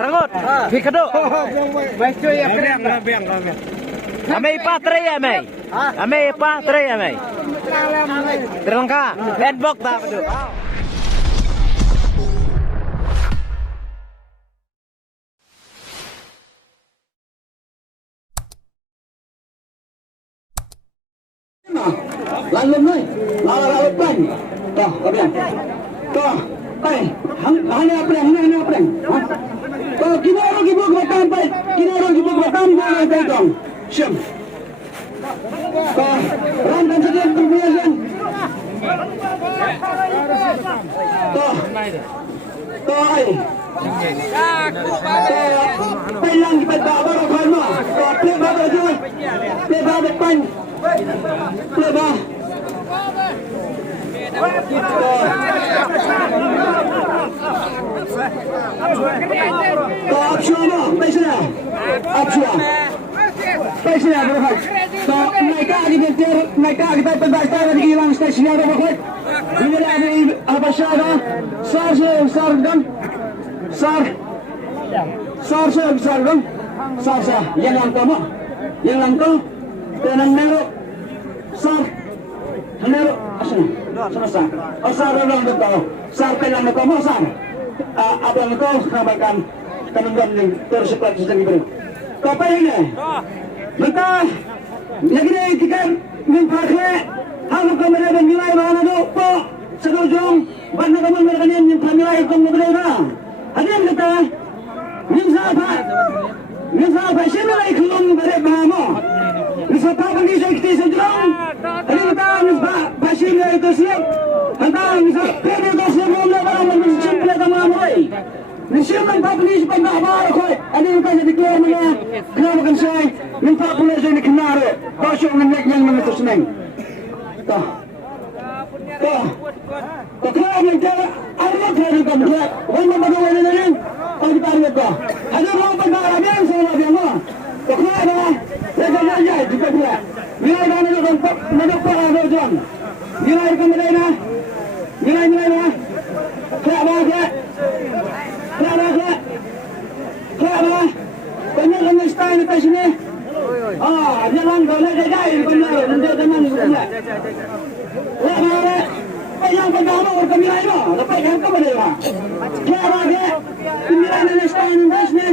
Terangut. Fikado. Baik ya biang. Amay patray amay. Amay patray amay. Terangka. Headbox ta padu. Lalu nih, lalu pan, toh, kemudian, toh, hanya apa yang, toh, kita orang ibu kebatam, boleh pegang, siap, toh, ramdan saja kebiasaan, toh, pelang kita baru kalma, toh, pleba depan. Pleba. Opsiona, baisnya. Baisnya berapa? So, mereka kita terbesar di Iran stasiun ada berapa? Ini ada apa sahaja? Sar, yang langkah, tenang nero, sar, nero, asal, asal orang betul, sar tenang nero, sar, apa yang kau sampaikan, teman-teman yang tersebar di sini bro. Apa ini? Mereka, lagi ni kita mempraktek, hal kamera dan nilai mana tu, po, sedujung, bandar kamu mereka ni yang nilai kamu berapa? Ada yang kata, Misal siapa yang kelum berapa mo? Misal apa ni saya kita sedang, hari kita misal pasien itu siap, misal pernah tu siap mo lepas macam simple kamu amai. Misal apa ni siapa nak bawa kau? Ada yang kita declare mana? Kenapa kan saya? Minta boleh jadi kenara, kosong menek yang mana tu senang. Toh, kenapa kita awak hari kamu dia? Orang mana orang lain? Kau ditarik kau. Ada orang bandar yang saya dia mo. Kenapa? Saya jangan juga dia. Nilai mana tu kontak, mana para orang. Nilai kamu mana? Nilai mana? Kenapa? Banyak style di sini. Jangan boleh jahil benar. Nanti jangan benar. Kenapa? Yang pertama orang nilai mo. Lepas yang kamu dia. Kenapa dia? Nilai ni style di sini.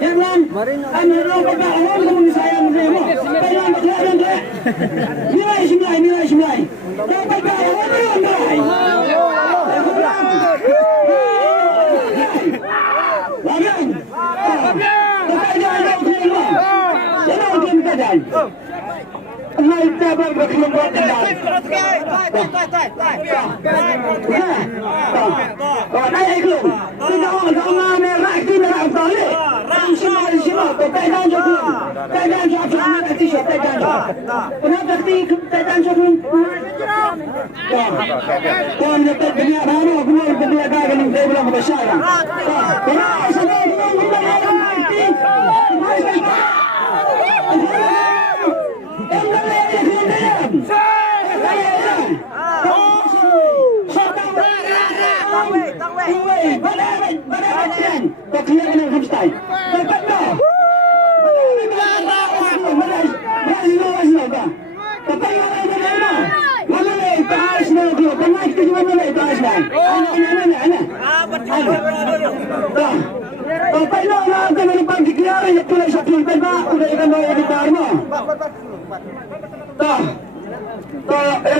Jangan. Anda orang pertama orang kamu sayang dia mo. Yang pertama dia. Nilai semai. Yang pertama orang nilai. Naik tabel berkelompok kendali. Naik iklim. Tidak orang merah itu merah utara. Semua. Pegang jokul. Pegang t-shirt. Kenapa pegang jokul? Kau ni dunia baru keluar berlagak dengan dia bilang besar. Kenapa saya bilang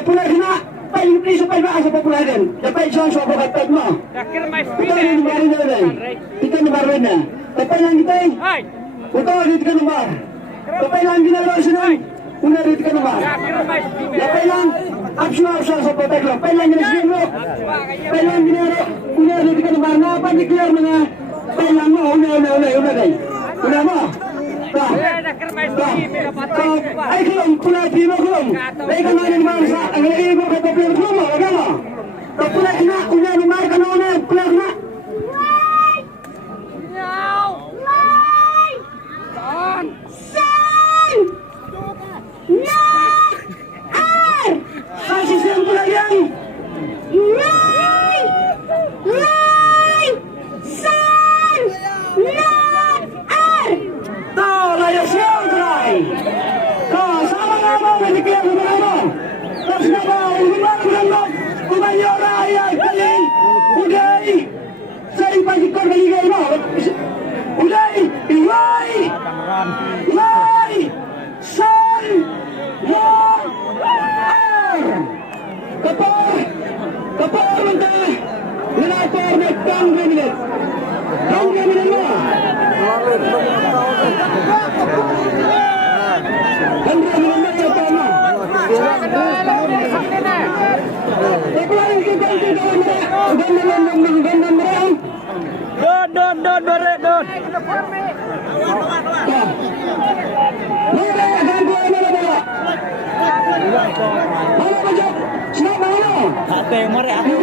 Pula kena paling ni supaya bahasa popularan. Dapat jangan soal bakat mo. Kita ni baru ni. Kita ni baru ni. Dapat yang kita. Betul di tiga nombor. Dapat yang kita lalu sini. Una di tiga nombor. Dapat yang absurd sampai tak lalu. Dapat yang kita sini. Dapat yang kita una di tiga nombor. Napa di clear mana? Dapat yang mo una day. Una mo. Ay kelum pula prima kelum. Ay kemarin bangsa, ang ibu kata prima kelum, agama. Pula kena punya nomor kanone pula kena. Kasih sampul yang. Nine. pagi kau kali gay no. Ulay, ilay, ilay, san, mo, kapar mentah, nilapor nak kang minit mo. Hanggang minit sa tama. Ikuan kita ganda merang. Don, bere, don. Mana ganggu mana bola? Mana bajak? Snap mana? Ate, mari aku.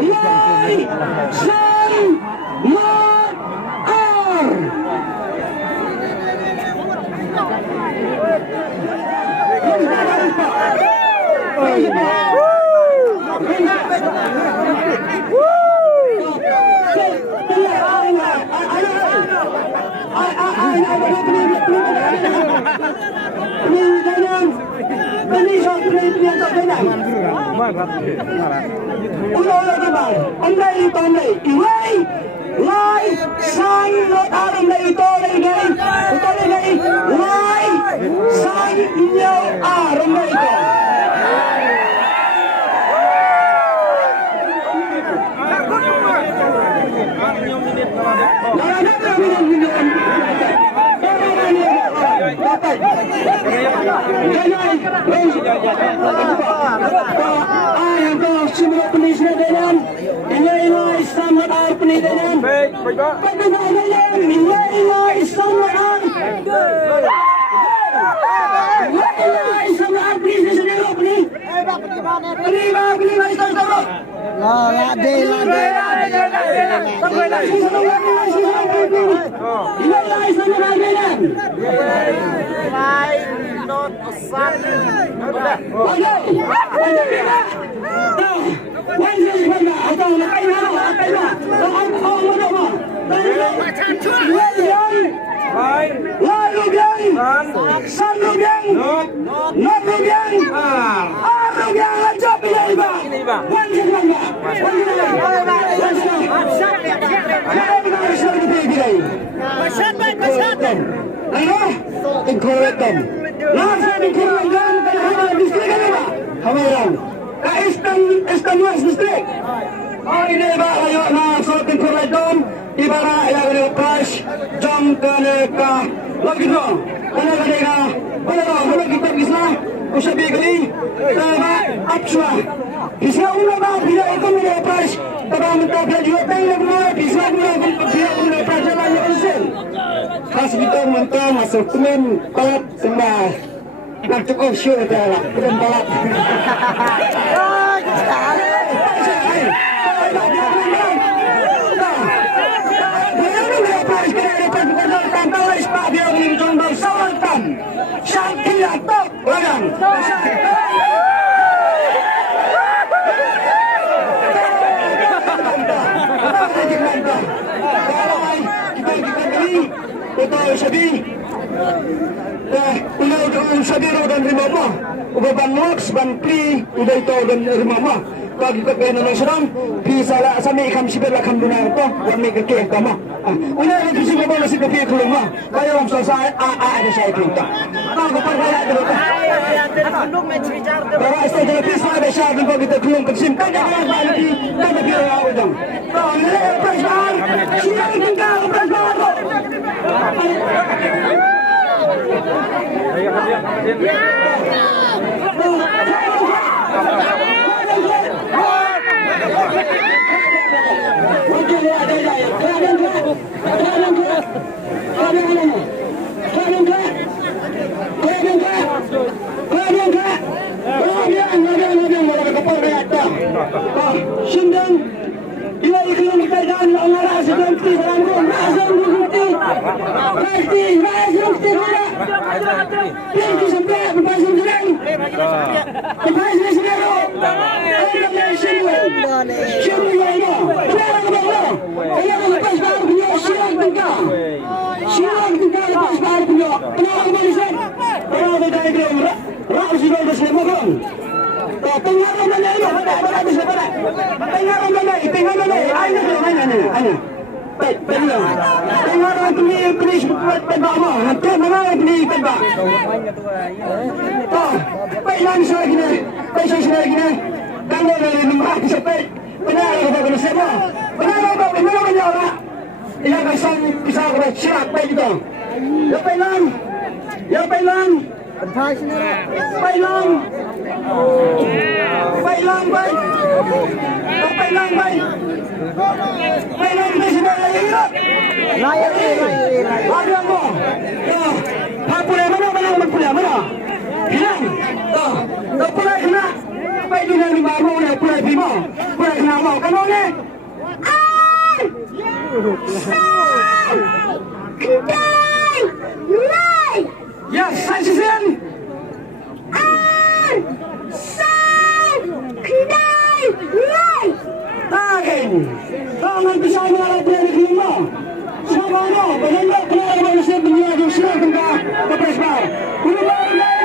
Ilai, san, ma, ar. Masuk temen kolot sembah nak cukup syur dah lah temen kolot dan rimama ubaban works ban pri udah itu dan rimama bagi kekayaan nasional bisa lah sami kam sibel kam benar to kami kekeh kama ulah lagi sih bawa nasi kopi keluma kayak orang selesai ada saya pinta tahu perkara dulu bawa istri bisa ada saya kalau kita kelum kesim kan jangan lagi kan dia orang dong tahu ni presiden siapa tinggal presiden Tinggal orang mana ni? Pada bisa pada. Tinggal orang mana? Tinggal mana? Aina. Baik. Tinggal orang pilih pedbak mah. Nanti mana pilih pedbak? Baik lang saya gini. Baik saya gini. Kalau dari nombor sampai benar apa kena siapa? Benar orang. Ia kasih bisa kena siap baik juga. Ya baik lang. Baik lang. Di sini layak. Ada apa? Pulang mana? Hilang. Pulang kena. Baik di dalam baru ni pulang bima. Pulang kena mau kan ni? Yes, saya sisen. Takin. Tangan bisa mengarah dia di rumah. Semua no, benar benar manusia dunia di sini tengah berpersbar. Ulang lagi.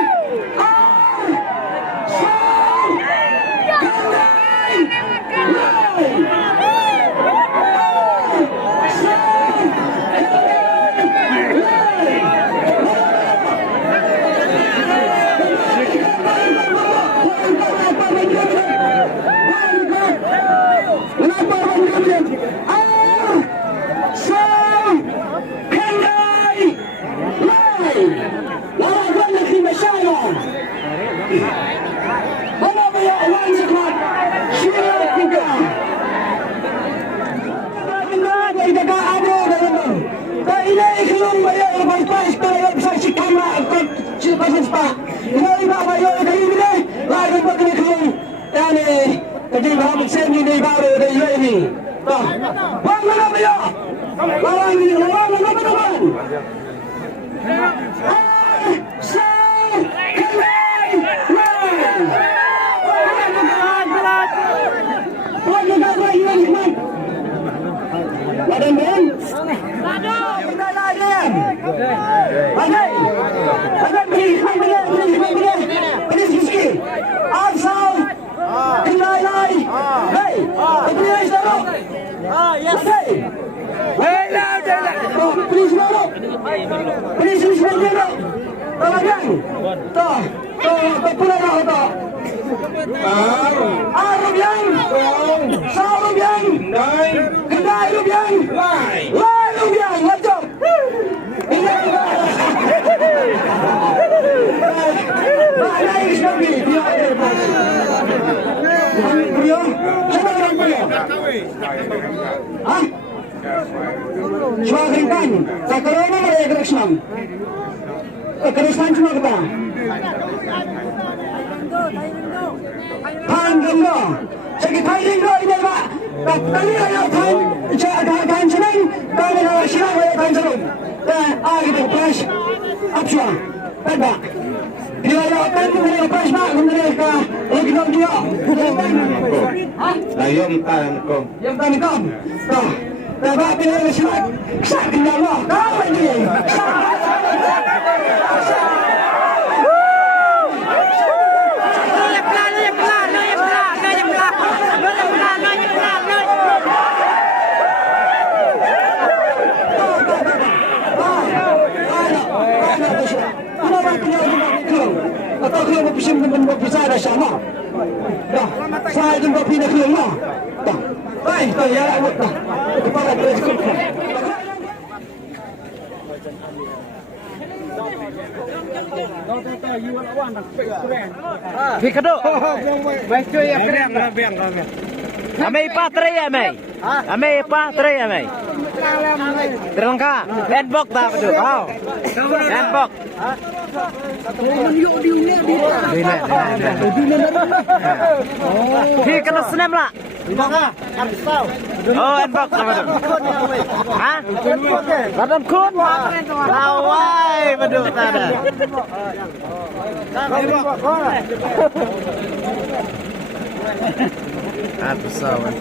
Syuaringkan, sekarang mana yang Krishnan? Krishnan cuma kita. Thailand, jadi Thailand ini apa? Tadi ada Thailand senang, tadi ada Sri Lanka Thailand senang. Dan akhirnya plus, apa? Benda. Dia ada tadi plus mak, kemudian lagi dalam dia. Ayam tangkong. Yang tangkong. Dapat pilih silat, sak tinggal lah. Kau ini. Atau kalau bisa ada sama. Dah, saya jumpa pindah ke rumah. Dah, baik, ya, dah. Kepala presiden. Fikado. Baik cuy ya biang. Amei patre amei. Amei patre amei. Terlengka. Handbook tak betul. Oh. Handbook. Fikado senam lah. Oh, handbook tak betul. Hah? Badan kun. Lawai betul tak ada. Aduh, sawan